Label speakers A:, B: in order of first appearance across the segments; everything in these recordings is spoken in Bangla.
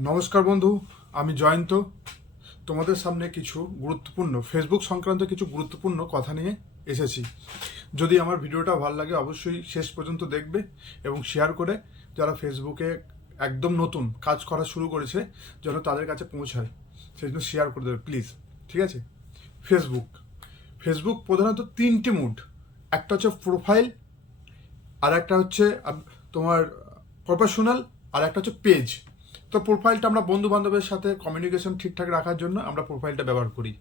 A: নমস্কার বন্ধু, আমি জয়ন্ত। তোমাদের সামনে কিছু গুরুত্বপূর্ণ ফেসবুক সংক্রান্ত কিছু গুরুত্বপূর্ণ কথা নিয়ে এসেছি। যদি আমার ভিডিওটা ভালো লাগে, অবশ্যই শেষ পর্যন্ত দেখবে এবং শেয়ার করে যারা ফেসবুকে একদম নতুন কাজ করা শুরু করেছে, যেন তাদের কাছে পৌঁছায়। সেই জন্য শেয়ার করে দেবে প্লিজ ঠিক আছে? ফেসবুক ফেসবুক প্রধানত তিনটি মুড একটা হচ্ছে প্রোফাইল আর একটা হচ্ছে তোমার প্রফেশনাল আর একটা হচ্ছে পেজ তো প্রোফাইলটা আমরা বন্ধু বান্ধবের সাথে কমিউনিকেশন ঠিকঠাক রাখার জন্য আমরা প্রোফাইলটা ব্যবহার করি।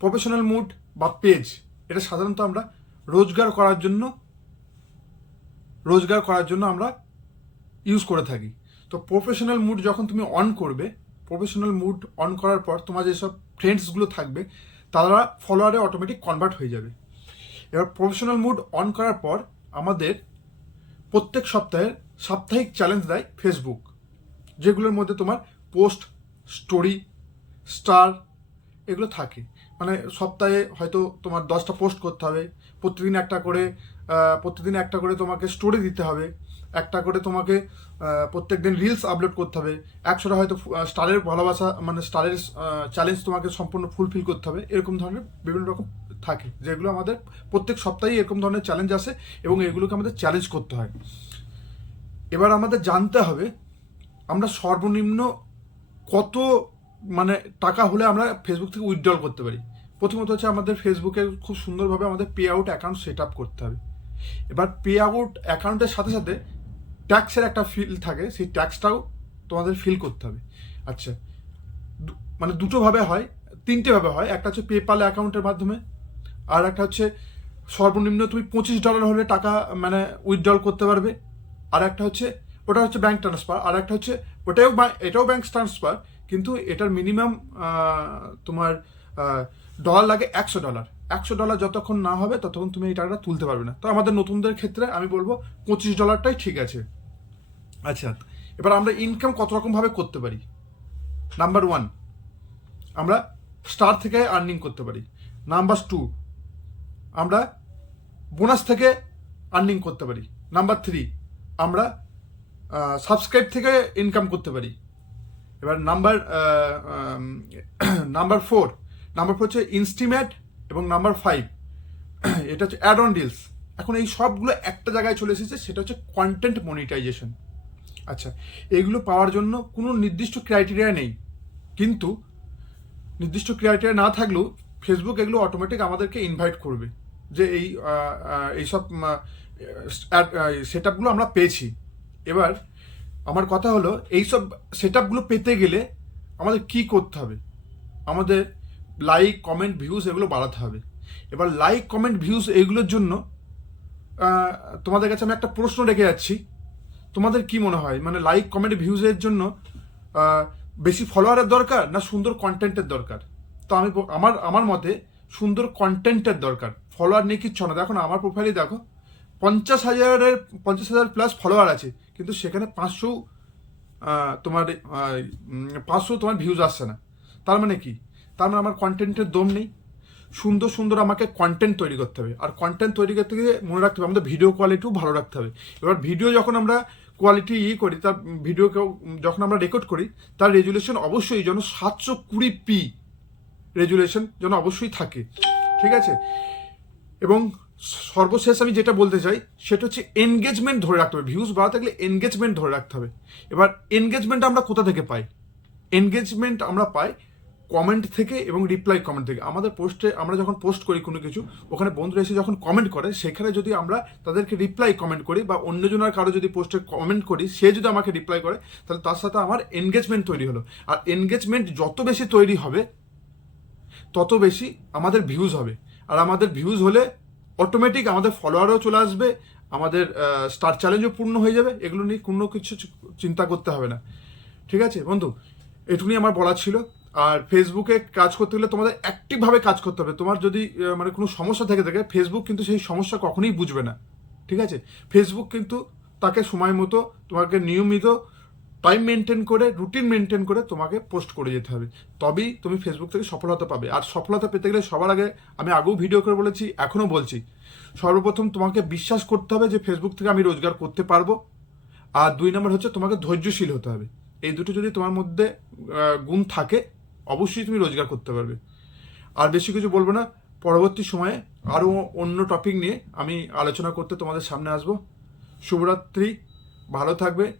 A: প্রফেশনাল মুড বা পেজ এটা সাধারণত আমরা রোজগার করার জন্য, রোজগার করার জন্য আমরা ইউজ করে থাকি। তো প্রফেশনাল মুড যখন তুমি অন করবে প্রফেশনাল মুড অন করার পর তোমার যেসব ফ্রেন্ডসগুলো থাকবে, তারা ফলোয়ারে অটোমেটিক কনভার্ট হয়ে যাবে। এবার প্রফেশনাল মুড অন করার পর আমাদের প্রত্যেক সপ্তাহে সাপ্তাহিক চ্যালেঞ্জ দেয় ফেসবুক যেগুলোর মধ্যে তোমার পোস্ট স্টোরি স্টার এগুলো থাকে। মানে সপ্তাহে হয়তো তোমার দশটা পোস্ট করতে হবে, প্রতিদিন একটা করে প্রতিদিন একটা করে তোমাকে স্টোরি দিতে হবে, একটা করে তোমাকে প্রত্যেক দিন রিলস আপলোড করতে হবে, একশোটা হয়তো স্টারের ভালোবাসা মানে স্টারের চ্যালেঞ্জ তোমাকে সম্পূর্ণ ফুলফিল করতে হবে, এরকম ধরনের বিভিন্ন রকম থাকে, যেগুলো আমাদের প্রত্যেক সপ্তাহেই এরকম ধরনের চ্যালেঞ্জ আসে এবং এগুলোকে আমাদের চ্যালেঞ্জ করতে হয়। এবার আমাদের জানতে হবে, আমরা সর্বনিম্ন কত মানে টাকা হলে আমরা ফেসবুক থেকে উইথড্রল করতে পারি? প্রথমত হচ্ছে আমাদের ফেসবুকে খুব সুন্দরভাবে আমাদের pay out account set up করতে হবে। এবার পে আউট অ্যাকাউন্টের সাথে সাথে ট্যাক্সের একটা ফিল থাকে, সেই ট্যাক্সটাও তোমাদের ফিল করতে হবে। আচ্ছা মানে দুটোভাবে হয় তিনটেভাবে হয়। একটা হচ্ছে পেপাল অ্যাকাউন্টের মাধ্যমে, আর একটা হচ্ছে সর্বনিম্ন তুমি পঁচিশ ডলার হলে টাকা মানে উইথড্রল করতে পারবে। আর একটা হচ্ছে, ওটা হচ্ছে ব্যাংক ট্রান্সফার আর একটা হচ্ছে, ওটাও এটাও ব্যাংক ট্রান্সফার কিন্তু এটার মিনিমাম তোমার ডলার লাগে একশো ডলার একশো ডলার যতক্ষণ না হবে ততক্ষণ তুমি এই টাকাটা তুলতে পারবে না। তো আমাদের নতুনদের ক্ষেত্রে আমি বলব পঁচিশ ডলারটাই ঠিক আছে। আচ্ছা এবার আমরা ইনকাম কত রকমভাবে করতে পারি? নাম্বার ওয়ান আমরা স্টার থেকে আর্নিং করতে পারি। নাম্বার টু আমরা বোনাস থেকে আর্নিং করতে পারি। নাম্বার থ্রি আমরা সাবস্ক্রাইব থেকে ইনকাম করতে পারি। এবার number number four number four হচ্ছে ইনস্টিমেট এবং নাম্বার ফাইভ এটা হচ্ছে অ্যাড অন ডিলস এখন এই সবগুলো একটা জায়গায় চলে এসেছে, সেটা হচ্ছে কন্টেন্ট মনিটাইজেশন আচ্ছা এগুলো পাওয়ার জন্য কোনো নির্দিষ্ট ক্রাইটেরিয়া নেই। কিন্তু নির্দিষ্ট ক্রাইটেরিয়া না থাকলেও ফেসবুক এগুলো অটোমেটিক আমাদেরকে ইনভাইট করবে যে এই এইসব সেট আপগুলো আমরা পেয়েছি। এবার আমার কথা হলো, এইসব সেট আপগুলো পেতে গেলে আমাদের কি করতে হবে? আমাদের লাইক কমেন্ট ভিউজ এগুলো বাড়াতে হবে। এবার লাইক কমেন্ট ভিউজ এইগুলোর জন্য তোমাদের কাছে আমি একটা প্রশ্ন রেখে যাচ্ছি। তোমাদের কি মনে হয়? মানে লাইক কমেন্ট ভিউজের জন্য বেশি ফলোয়ারের দরকার না সুন্দর কন্টেন্টের দরকার? তো আমি আমার আমার মতে সুন্দর কন্টেন্টের দরকার। ফলোয়ার নিয়ে কিচ্ছু না। দেখো না, আমার প্রোফাইলে দেখো পঞ্চাশ হাজারের, পঞ্চাশ হাজার প্লাস ফলোয়ার আছে। কিন্তু সেখানে পাঁচশো তোমার পাঁচশো তোমার ভিউজ আসছে না। তার মানে কি? তার মানে আমার কন্টেন্টের দম নেই। সুন্দর সুন্দর আমাকে কন্টেন্ট তৈরি করতে হবে। আর কন্টেন্ট তৈরি করতে গিয়ে মনে রাখতে হবে, আমাদের ভিডিও কোয়ালিটিও ভালো রাখতে হবে। এবার ভিডিও যখন আমরা কোয়ালিটি ইয়ে করি, তার ভিডিওকেও যখন আমরা রেকর্ড করি, তার রেজুলেশন অবশ্যই যেন সাতশো কুড়ি পি রেজুলেশন যেন অবশ্যই থাকে। ঠিক আছে? এবং সর্বশেষ আমি যেটা বলতে চাই, সেটা হচ্ছে এনগেজমেন্ট ধরে রাখতে হবে। ভিউজ বাড়াতে গেলে এনগেজমেন্ট ধরে রাখতে হবে। এবার এনগেজমেন্ট আমরা কোথা থেকে পাই? এনগেজমেন্ট আমরা পাই কমেন্ট থেকে এবং রিপ্লাই কমেন্ট থেকে। আমাদের পোস্টে আমরা যখন পোস্ট করি কোনো কিছু, ওখানে বন্ধুরা এসে যখন কমেন্ট করে, সেখানে যদি আমরা তাদেরকে রিপ্লাই কমেন্ট করি বা অন্যজনের কারও যদি পোস্টে কমেন্ট করি, সে যদি আমাকে রিপ্লাই করে, তাহলে তার সাথে আমার এনগেজমেন্ট তৈরি হলো। আর এনগেজমেন্ট যত বেশি তৈরি হবে, তত বেশি আমাদের ভিউজ হবে। আর আমাদের ভিউজ হলে অটোমেটিক আমাদের ফলোয়ারও চলে আসবে, আমাদের স্টার চ্যালেঞ্জও পূর্ণ হয়ে যাবে, এগুলো নিয়ে কোনো কিছু চিন্তা করতে হবে না। ঠিক আছে? বন্ধু, এটুকুনি আমার বলা ছিল। আর ফেসবুকে কাজ করতে গেলে তোমাদের অ্যাক্টিভভাবে কাজ করতে হবে। তোমার যদি মানে কোনো সমস্যা থেকে থাকে ফেসবুক কিন্তু সেই সমস্যা কখনোই বুঝবে না। ঠিক আছে? ফেসবুক কিন্তু তাকে সময় মতো তোমাকে নিয়মিত টাইম মেনটেন করে রুটিন মেনটেন করে তোমাকে পোস্ট করে যেতে হবে। তবেই তুমি ফেসবুক থেকে সফলতা পাবে। আর সফলতা পেতে গেলে সবার আগে আমি আগেও ভিডিও করে বলেছি, এখনও বলছি। সর্বপ্রথম তোমাকে বিশ্বাস করতে হবে যে ফেসবুক থেকে আমি রোজগার করতে পারব। আর দুই নম্বর হচ্ছে তোমাকে ধৈর্যশীল হতে হবে। এই দুটো যদি তোমার মধ্যে গুণ থাকে, অবশ্যই তুমি রোজগার করতে পারবে। আর বেশি কিছু বলব না। পরবর্তী সময়ে আরও অন্য টপিক নিয়ে আমি আলোচনা করতে তোমাদের সামনে আসব। শুভরাত্রি। ভালো থাকবে।